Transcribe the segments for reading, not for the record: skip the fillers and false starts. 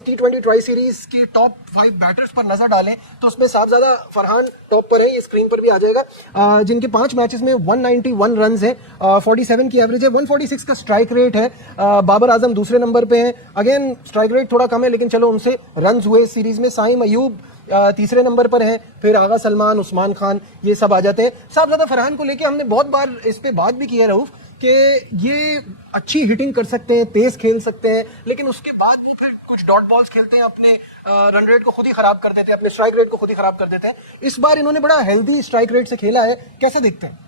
T20 tri series के top 5 batters पर नजर डालें तो उसमें साहबजादा फरहान टॉप पर है, ये स्क्रीन पर भी आ जाएगा, जिनके 5 मैचेस में 191 रन्स है, 47 की एवरेज है, 146 का स्ट्राइक रेट है। बाबर आजम दूसरे नंबर पे हैं, अगेन स्ट्राइक रेट थोड़ा कम है लेकिन चलो उनसे रन्स हुए इस सीरीज में। साइम अयूब तीसरे नंबर पर हैं, फिर आगा सलमान, उस्मान खान, ये सब आ जाते हैं। साहबजादा फरहान को लेके हमने बहुत बार इस पे बात भी की है रऊफ कि ये अच्छी हिटिंग कर सकते हैं, तेज खेल सकते हैं, लेकिन उसके बाद वो फिर कुछ डॉट बॉल्स खेलते हैं, अपने रन रेट को खुद ही खराब कर देते हैं, अपने स्ट्राइक रेट को खुद ही खराब कर देते हैं। इस बार इन्होंने बड़ा हेल्दी स्ट्राइक रेट से खेला है, कैसे देखते हैं?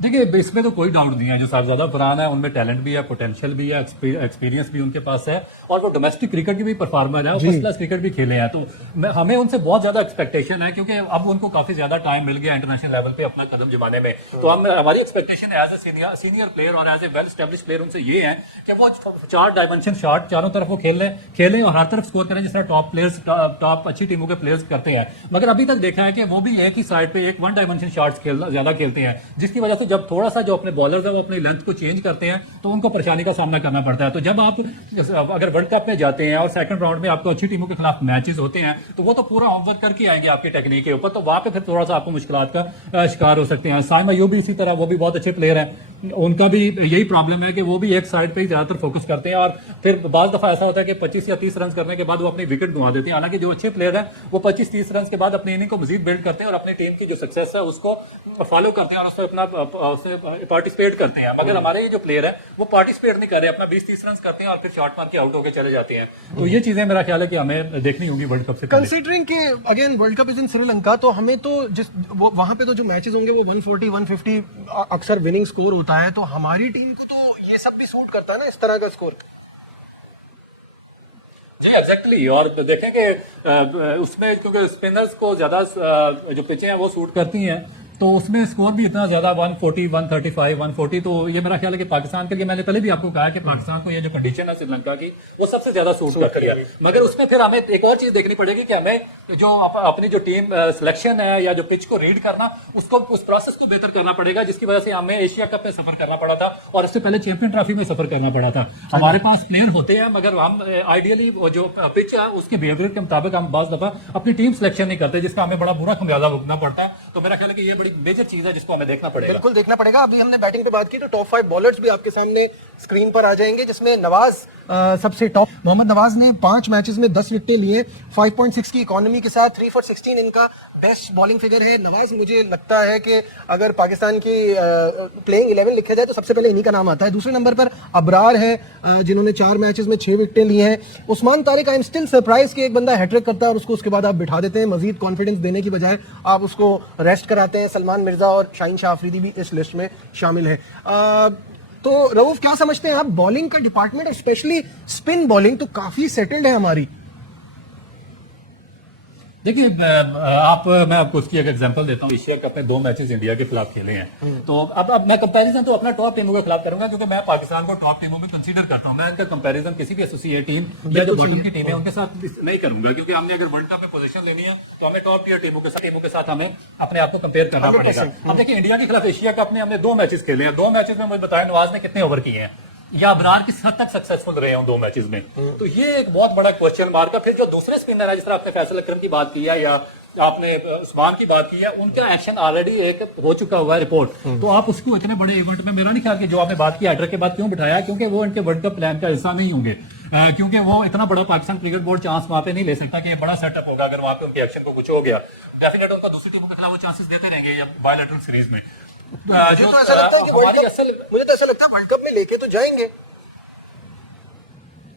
देखिए, इसमें तो कोई डाउट नहीं है, जो साहबजादा फरहान है उनमें टैलेंट भी है, पोटेंशियल भी है, एक्सपीरियंस भी उनके पास है, और वो डोमेस्टिक क्रिकेट की भी परफॉर्मर है, फर्स्ट क्लास क्रिकेट भी खेले हैं। तो हमें उनसे बहुत ज्यादा एक्सपेक्टेशन है, क्योंकि अब उनको काफी ज्यादा टाइम मिल गया इंटरनेशनल लेवल पे अपना कदम जमाने में। तो हमारी expectation as a senior player और as a well established player उनसे ये है कि वो 4 डायमेंशन शॉट चारों तरफ वो खेलें और हर तरफ स्कोर करें, जिस तरह टॉप अच्छी टीमों के प्लेयर्स करते हैं। मगर अभी तक देखा है कि वो भी एक ही साइड पे एक 1 डायमेंशन शॉट्स ज्यादा खेलते हैं, जिसकी वजह से जब थोड़ा सा जो अपने बॉलर्स है वो अपनी लेंथ को चेंज करते हैं तो उनको परेशानी का सामना करना पड़ता है। तो जब आप अगर वर्ल्ड कप में जाते हैं और सेकंड राउंड में आपको अच्छी टीमों के खिलाफ मैचेस होते हैं तो वो तो पूरा होमवर्क करके आएंगे आपकी टेक्निक के ऊपर, तो वहां पे फिर थोड़ा सा आपको मुश्किलात का शिकार हो सकते हैं। साइम अयूब भी इसी तरह, वो भी बहुत अच्छे प्लेयर हैं, उनका भी यही प्रॉब्लम है कि वो भी एक साइड पे ही ज्यादातर फोकस करते हैं, और फिर बाज दफा ऐसा होता है कि 25 या 30 रन करने के बाद वो अपनी विकेट गंवा देते हैं। हालांकि जो अच्छे प्लेयर हैं वो 25-30 रन के बाद अपनी इनिंग को मजीद बिल्ड करते हैं और अपनी टीम की जो सक्सेस है उसको फॉलो करते हैं और उसमें अपना पार्टिसिपेट करते हैं। मगर हमारे ये जो प्लेयर है वो पार्टिसिपेट नहीं कर रहे, अपना 20-30 रन करते हैं और फिर शॉट मार के आउट होकर चले जाते हैं। तो ये चीजें मेरा ख्याल है कि हमें देखनी होगी वर्ल्ड कप से पहले। कंसीडरिंग कि again world cup is in Sri Lanka, तो हमें तो वहां पे तो जो मैचेस होंगे वो 140-150 अक्सर विनिंग स्कोर होता है, तो हमारी टीम को तो ये सब भी सूट करता है ना, इस तरह का स्कोर। जी एग्जैक्टली, और देखें कि उसमें क्योंकि स्पिनर्स को ज्यादा जो पिचें हैं वो सूट करती हैं, तो उसमें स्कोर भी इतना ज्यादा 140, 135, 140, तो ये मेरा ख्याल है कि पाकिस्तान के लिए, मैंने पहले भी आपको कहा कि पाकिस्तान को ये जो कंडीशन है श्रीलंका की वो सबसे ज्यादा सूट करती है। मगर उसमें फिर हमें एक और चीज देखनी पड़ेगी कि हमें जो अपनी जो टीम सिलेक्शन है या जो पिच को रीड करना, उसको उस प्रोसेस को बेहतर करना पड़ेगा, जिसकी वजह से हमें एशिया कप में सफर करना पड़ा था और इससे पहले चैंपियन ट्रॉफी में सफर करना पड़ा था। हमारे पास प्लेयर होते हैं मगर हम आइडियली जो पिच है उसके बिहेवियर के मुताबिक हम बाज दफा अपनी टीम सिलेक्शन नहीं करते, जिसका हमें बड़ा बुरा खमियाजा भुगतना पड़ता है। तो मेरा ख्याल है कि ये बड़ी मेजर चीज है जिसको हमें देखना पड़ेगा। बिल्कुल देखना पड़ेगा। अभी हमने बैटिंग पे बात की तो टॉप 5 बॉलर्स भी आपके सामने स्क्रीन पर आ जाएंगे, जिसमें नवाज सबसे टॉप। मोहम्मद नवाज ने 5 मैचेस में 10 विकेटें लिए, 5.6 की इकोनॉमी के साथ, 3 for 16 इनका बेस्ट बॉलिंग फिगर है। नवाज, मुझे लगता है कि अगर पाकिस्तान की प्लेइंग 11 लिखा जाए तो सबसे पहले इन्हीं का नाम आता है। दूसरे नंबर पर अबरार है, जिन्होंने 4 मैचेस में 6 विकेटें ली हैं। Usman Tariq, I am still surprise कि एक बंदा हैट्रिक करता है और उसको उसके बाद आप बिठा देते हैं, मजीद कॉन्फिडेंस देने की बजाय आप उसको रेस्ट कराते हैं। सलमान मिर्जा और शाहीन शाह अफरीदी भी इस लिस्ट में शामिल है। तो रऊफ, क्या समझते हैं आप, बॉलिंग का डिपार्टमेंट और स्पेशली स्पिन बॉलिंग तो काफी सेटल्ड है हमारी? देखिए, मैं आपको उसकी एक एग्जांपल देता हूँ। एशिया कप में 2 मैचेस इंडिया के खिलाफ खेले हैं, तो अब मैं कंपैरिजन तो अपना टॉप टीमों के खिलाफ करूंगा, क्योंकि मैं पाकिस्तान को टॉप टीमों में कंसीडर करता हूं। मैं इनका कंपैरिजन किसी भी एसोसिएट टीम या जो बॉटम की टीम है उनके साथ नहीं करूंगा, क्योंकि हमने अगर वर्ल्ड कप में पोजीशन लेनी है तो हमें टॉप टीयर टीमों के साथ हमें अपने आप को कंपेयर करना पड़ेगा। अब देखिए, इंडिया के खिलाफ एशिया कप में हमने 2 मैचेस खेले हैं। 2 मैचेस में मुझे बताया नवाज ने कितने ओवर किए हैं या अबरार किस हद तक सक्सेसफुल रहे हैं 2 मैचेस में, तो ये एक बहुत बड़ा क्वेश्चन मार्क है। फिर जो दूसरे स्पिनर है, जिस तरह आपने फैसल अकरम की बात की है या आपने उस्मान की बात की है, उनका एक्शन ऑलरेडी एक हो चुका हुआ है रिपोर्ट, तो आप उसको इतने बड़े इवेंट में, मेरा नहीं ख्याल कि जो आपने बात की हैट्रिक के बाद क्यों बिठाया, क्योंकि वो इनके वर्ल्ड कप प्लान का हिस्सा नहीं होंगे, क्योंकि वो इतना बड़ा पाकिस्तान क्रिकेट बोर्ड चांस वहां पे नहीं ले सकता कि ये बड़ा सेटअप होगा। अगर वहां पे उनके एक्शन को कुछ हो गया, डेफिनेट उनका दूसरी टीमों के खिलाफ वो चांसेस देते रहेंगे या बायलैटरल सीरीज में। मुझे तो ऐसा लगता है वर्ल्ड कप में लेके तो जाएंगे।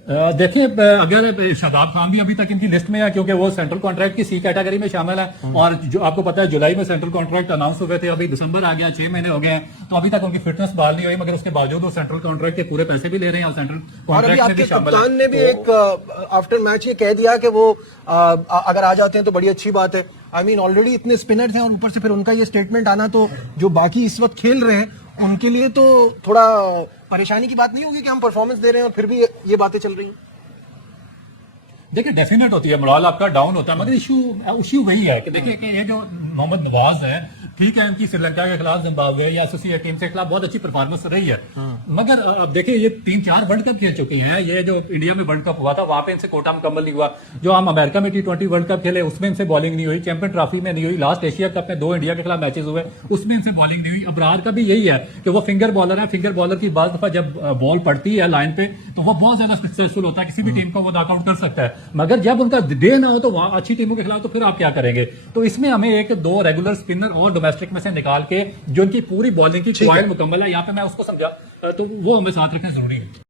देखिए, अगर शादाब खान भी अभी तक इनकी लिस्ट में है, क्योंकि वो सेंट्रल कॉन्ट्रैक्ट की सी कैटेगरी में शामिल है, और जो आपको पता है जुलाई में सेंट्रल कॉन्ट्रैक्ट अनाउंस हुए थे, अभी दिसंबर आ गया, 6 महीने हो गए हैं, तो अभी तक उनकी फिटनेस बहाल नहीं हुई, मगर उसके बावजूद वो सेंट्रल कॉन्ट्रैक्ट के पूरे पैसे भी ले रहे हैं और सेंट्रल कॉन्ट्रैक्ट में भी शामिल है। कप्तान ने भी एक आफ्टर मैच ये कह दिया कि वो अगर आ जाते हैं तो बड़ी अच्छी बात है। आई मीन ऑलरेडी इतने स्पिनर्स हैं और ऊपर से फिर उनका ये स्टेटमेंट आना, तो जो बाकी इस वक्त खेल रहे हैं उनके लिए तो थोड़ा परेशानी की बात नहीं होगी कि हम परफॉर्मेंस दे रहे हैं और फिर भी ये बातें चल रही हैं। देखिए, डेफिनेट होती है, मोरल आपका डाउन होता है, मगर इशू वही है कि देखिए कि ये जो मोहम्मद नवाज है, ठीक है, इनकी श्रीलंका के खिलाफ, जिम्बाब्वे या एसोसिएट टीम के खिलाफ बहुत अच्छी परफॉर्मेंस रही है, मगर अब देखिए ये 3-4 वर्ल्ड कप खेल चुके हैं। ये जो इंडिया में वर्ल्ड कप हुआ था वहां पे इनसे कोटा मुकम्मल नहीं हुआ। जो हम अमेरिका में T20 वर्ल्ड कप खेले उसमें इनसे बॉलिंग नहीं हुई, चैंपियन ट्रॉफी में नहीं हुई, लास्ट एशिया कप में 2 इंडिया के खिलाफ मैचेस हुए उसमें इनसे बॉलिंग नहीं हुई। अबरार का भी यही है कि वो फिंगर बॉलर है, फिंगर बॉलर की बात दफा जब बॉल पड़ती है लाइन पे तो वो बहुत ज्यादा सक्सेसफुल होता है, किसी भी टीम को वो नॉकआउट कर सकता है। मगर जब उनका डे ना हो तो वहां अच्छी टीमों के खिलाफ तो फिर आप क्या करेंगे? तो इसमें हमें 1-2 रेगुलर स्पिनर और डोमेस्टिक में से निकाल के जो उनकी पूरी बॉलिंग की क्वालिटी मुकम्मल है, यहाँ पे मैं उसको समझा तो वो हमें साथ रखना जरूरी है।